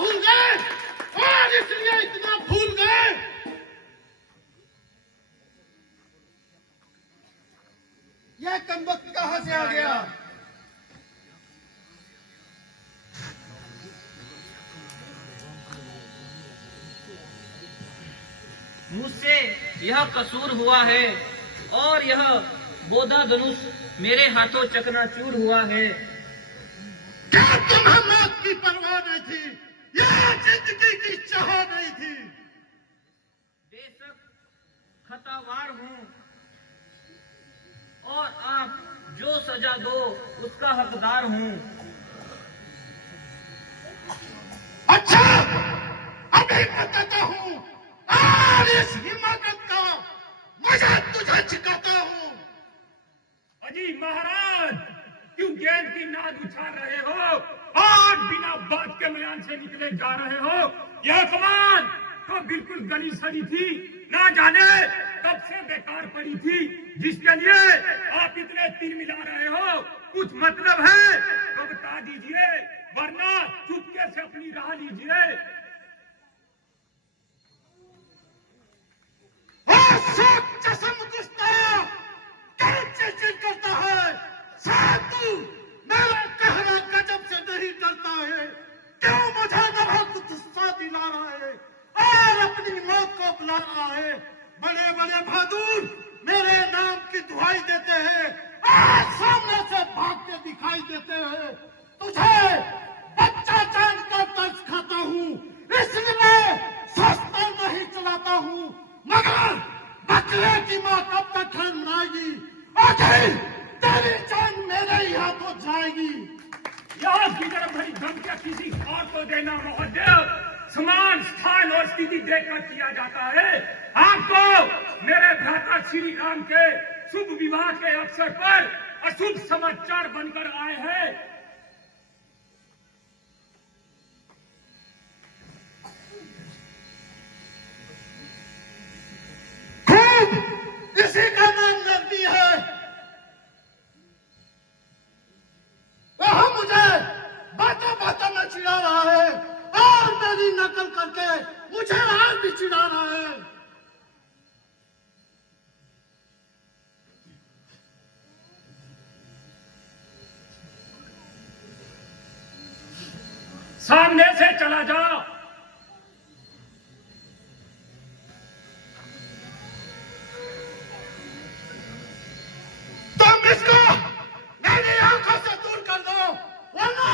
भूल गए और इसलिए इतना भूल गए। यह कमबख्त कहां से आ गया? मुझसे यह कसूर हुआ है और यह बोधा धनुष मेरे हाथों चकनाचूर हुआ है। क्या तुम्हें मौत की परवाह नहीं थी या जिंदगी की चाह नहीं थी? बेशक खतावार हूं और आप जो सजा दो उसका हकदार हूं। अच्छा, अभी बताता हूं और इस हिमाकत का मजा तुझे छिकाता हूं। अजी महाराज, क्यों गेंद की नाद उछाल रहे हो और बिना बात के मैदान से निकले जा रहे हो? यह कमान तो बिल्कुल गली सड़ी थी, ना जाने कब से बेकार पड़ी थी, जिसके लिए आप इतने तीर मिला रहे हो। कुछ मतलब है तो बता दीजिए, वरना चुपके से अपनी राह लीजिए। करता है शायद तू मेरा कहना गजब से नहीं करता है। क्यों मुझे बहुत गुस्सा दिला रहा है और अपनी मौत को बुला रहा है? बड़े बड़े बहादुर मेरे नाम की दुहाई देते हैं और सामने से भागते दिखाई देते हैं। तुझे बच्चा जानकर तरस खाता हूँ, इसलिए सस्ता नहीं चलाता हूँ। मगर बकरे की माँ कब तक खैर मनाएगी? आखिर तेरी जान मेरे ही हाथों जाएगी। यहाँ की तरफ भरी धमकियां किसी और को देना महोदय समान स्थान और स्थिति देखकर किया जाता है। आपको मेरे भ्राता श्री राम के शुभ विवाह के अवसर पर अशुभ समाचार बनकर आए हैं। खूब, इसी का नाम नरमी है। वह मुझे बातों बातों में चिढ़ा रहा है और मेरी नकल करके मुझे आज भी चिढ़ा रहा है। सामने से चला जा। तुम इसको मेरी आंखों से दूर कर दो, वरना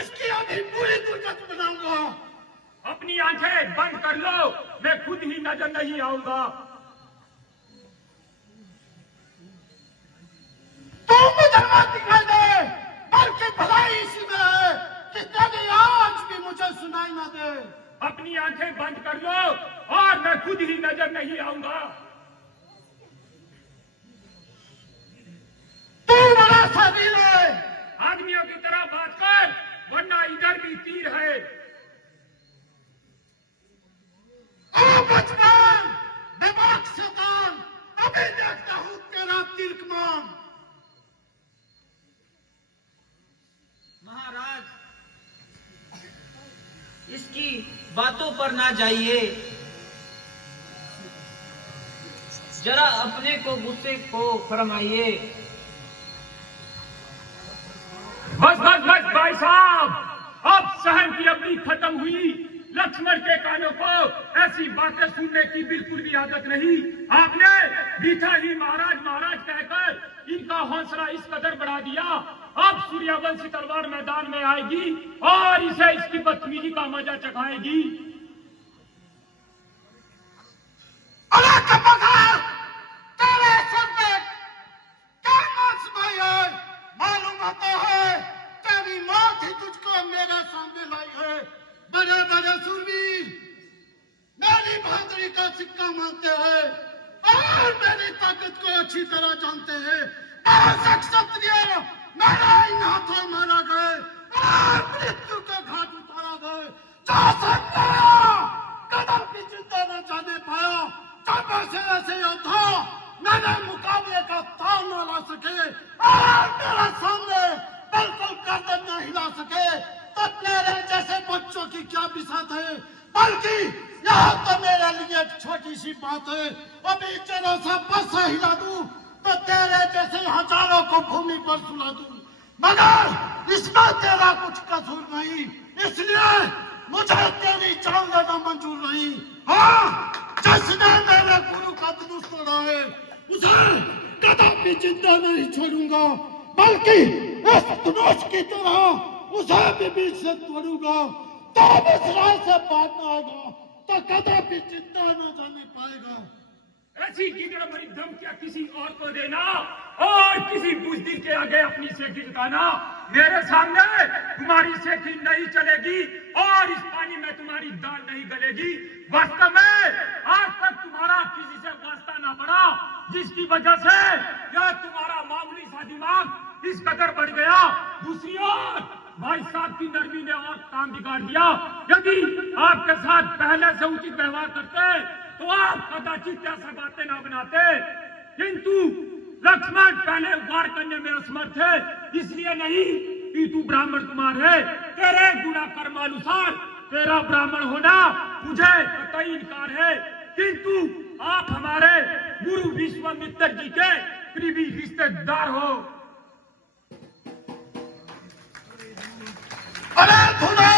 इसकी अभी पूरी दुर्गत बनाऊंगा। अपनी आंखें बंद कर लो, मैं खुद ही नजर नहीं आऊंगा। तू मुझे मत दिखाई दे, बल्कि भलाई इसी में है कि तेरी आवाज भी मुझे सुनाई ना दे। अपनी आंखें बंद कर लो और मैं खुद ही नजर नहीं आऊंगा। तू बड़ा साबिल है। आदमियों की तरह बात कर, वरना इधर भी तीर है। ओ बचपन, दिमाग शैतान, अभी देखता हूं तेरा तिरकमान। महाराज, इसकी बातों पर ना जाइए, जरा अपने को गुस्से को फरमाइए। बस बस बस भाई साहब, अब सहन की अवधि खत्म हुई। लक्ष्मण के कानों को ऐसी बातें सुनने की बिल्कुल भी आदत नहीं। आपने बीता ही महाराज महाराज कहकर इनका हौसला इस कदर बढ़ा दिया। अब सूर्यवंशी तलवार मैदान में आएगी और इसे इसकी बदतमीजी का मजा चखाएगी। अरे कपकार, तेरे सर पे क्या मांसमाई है? मालूम होता है तेरी मौत ही तुझको मेरे सामने लाई है। बड़े बड़े सूरवीर मेरी बहादुरी का सिक्का मानते हैं और मेरी ताकत को अच्छी तरह जानते हैं। बहुत क्षत्रिय मेरा इन हाथों मारा गए और मृत्यु के घाट उतारा गए। जो संग्राम कदम की चिंता न जाने पाया, जब ऐसे योद्धा मेरे मुकाबले का ताल न ला सके और मेरे सामने बिल्कुल गर्दन न हिला सके तो तेरे जैसे बच्चों की क्या बिसात है। बल्कि यहाँ तो मेरे लिए एक छोटी सी बात है, अभी जरा सा बस हिला दूं तो तेरे जैसे हजारों को भूमि पर सुला दूं, मगर इसमें तेरा कुछ कसूर नहीं, इसलिए मुझे तेरी जान लेना मंजूर नहीं। हाँ, जिसने मेरे गुरु का धनुष तोड़ा है उसे कदापि जिंदा नहीं छोड़ूंगा, बल्कि इस धनुष की तरह उसे भी बीच से तोड़ूंगा। तो इस राह से बात न आएगा तो कदापि जिंदा न जाने पाएगा। ऐसी गिगड़ भरी धमकियां किसी और को देना और किसी बुजदिल के आगे अपनी सेठी दिखाना। मेरे सामने तुम्हारी सेठी नहीं चलेगी और इस पानी में तुम्हारी दाल नहीं गलेगी। वास्तव में आज तक तुम्हारा किसी से वास्ता ना पड़ा, जिसकी वजह से यह तुम्हारा मामूली सा दिमाग इस कदर बढ़ गया। दूसरी ओर भाई साहब की नरमी ने और काम बिगाड़ दिया। यदि आपके साथ पहले से उचित व्यवहार करते तो आप कदाचित ऐसा बातें ना बनाते, किंतु लक्ष्मण पहले वार करने में असमर्थ है, इसलिए नहीं कि तू ब्राह्मण कुमार है। तेरे गुना कर्मानुसार तेरा ब्राह्मण होना मुझे कतई इनकार है, किंतु आप हमारे गुरु विश्वामित्र जी के करीबी रिश्तेदार हो। अरे धुने,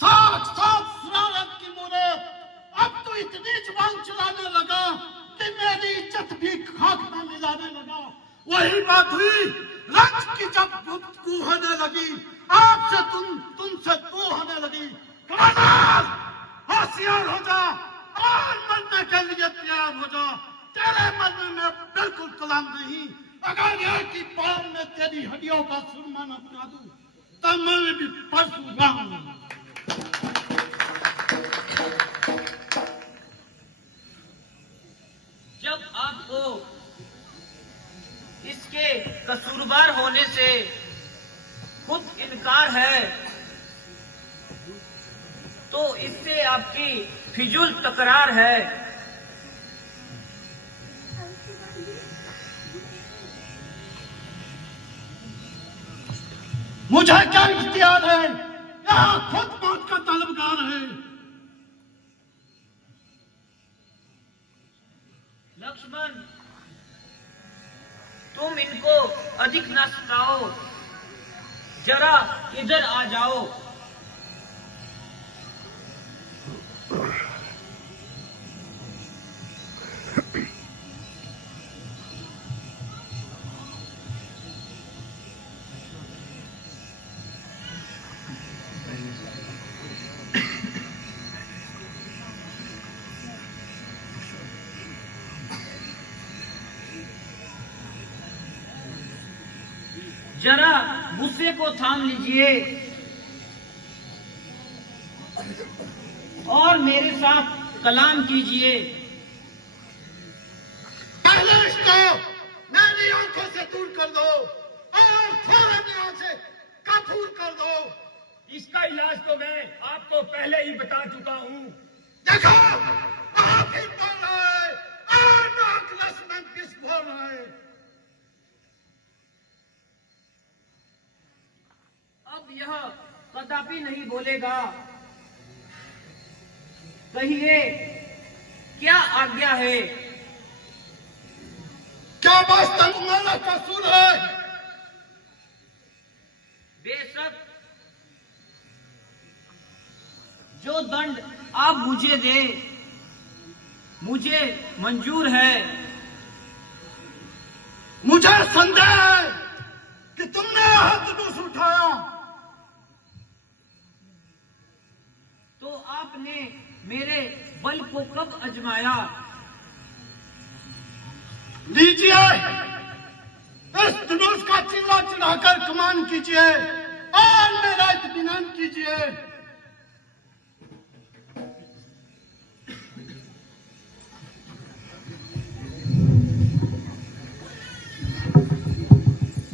साक्षात शरारत की मूरत, अब तो इतनी जुबान चलाने लगा कि मेरी इज्जत भी खाक में मिलाने लगा। वही बात हुई रंग की जब गुफ्तगू होने लगी, आपसे तुमसे तू होने लगी। कमांडर, होशियार हो जा और मरने के लिए तैयार हो जा। तेरे मन में बिल्कुल कलाम नहीं, अगर एक ही बार में तेरी हड्डियों का सुरमा न बना दूं तो मैं भी परशुराम हूं। जब आपको इसके कसूरवार होने से खुद इनकार है तो इससे आपकी फिजूल तकरार है। मुझे क्या इख्तियार है, यहाँ खुद मौत का तलबगार है। लक्ष्मण, तुम इनको अधिक न सताओ, जरा इधर आ जाओ। जरा गुस्से को थाम लीजिए और मेरे साथ कलाम कीजिए। पहले इसको मेरी आंखों से दूर कर दो और फौरन यहाँ से कपूर कर दो। इसका इलाज तो मैं आपको पहले ही बता चुका हूँ। देखो, आप ही बोल रहा है और नाक लक्ष्मण किस बोल रहा है। अब यह कदापि नहीं बोलेगा। कहिए, क्या आज्ञा है? क्या वास्तव तुम्हारा कसूर है? बेशक, जो दंड आप मुझे दे मुझे मंजूर है। मुझे संदेह है कि तुमने हाथ धनुष उठाया तो आपने मेरे बल को कब आजमाया? लीजिए, इस धनुष का चिल्ला चढ़ाकर कमान कीजिए और मेरा इत्मीनान कीजिए।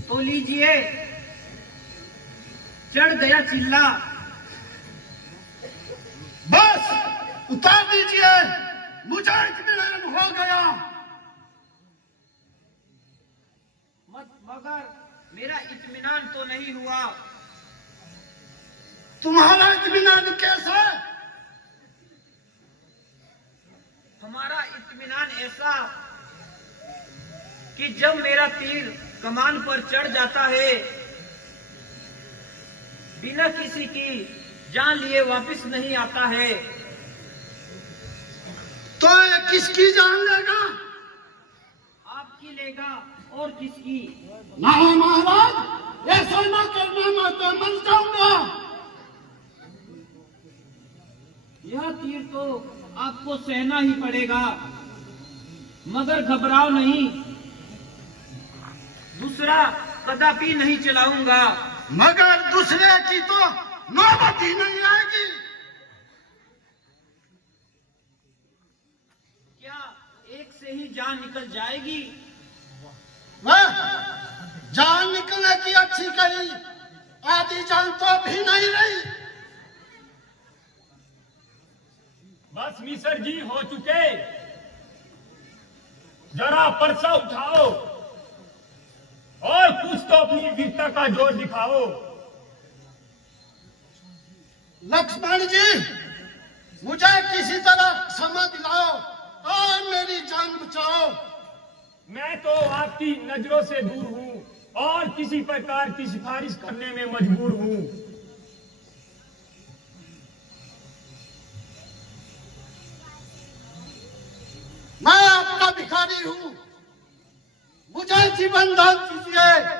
तो लीजिए, चढ़ गया चिल्ला। बस उतार दीजिए, मुझे इत्मीनान हो गया। मगर मेरा इत्मीनान तो नहीं हुआ। तुम्हारा इत्मीनान कैसा? हमारा इत्मीनान ऐसा कि जब मेरा तीर कमान पर चढ़ जाता है, बिना किसी की जान लिए वापस नहीं आता है। तो ये किसकी जान लेगा? आपकी लेगा और किसकी? नहीं महाराज, ऐसा ना करना, मैं तो मर जाऊंगा। यह तीर तो आपको सहना ही पड़ेगा, मगर घबराओ नहीं, दूसरा कदापि नहीं चलाऊंगा। मगर दूसरे की तो नौबत ही नहीं आएगी। क्या एक से ही जान निकल जाएगी? वह जान निकलने की अच्छी करी, आधी जान तो भी नहीं रही। बस मिसर जी हो चुके, जरा परसा उठाओ और कुछ तो अपनी वीरता का जोर दिखाओ। लक्ष्मण जी, मुझे किसी तरह क्षमा दिलाओ और मेरी जान बचाओ। मैं तो आपकी नजरों से दूर हूं और किसी प्रकार की सिफारिश करने में मजबूर हूं। मैं आपका भिखारी हूं, मुझे जीवन दान दीजिए।